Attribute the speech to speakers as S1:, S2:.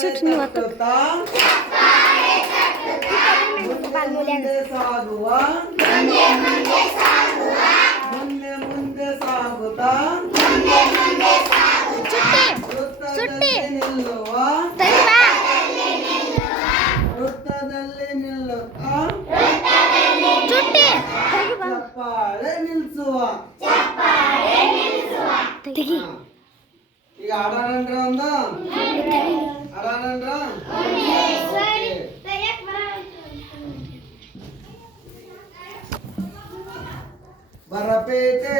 S1: चटनी मत Tegi. Tegi. ಈಗ ಆಡಾನಂದ್ರ ಒಂದು ಆಡಾನಂದ್ರ
S2: ಬರಪೇಟೆ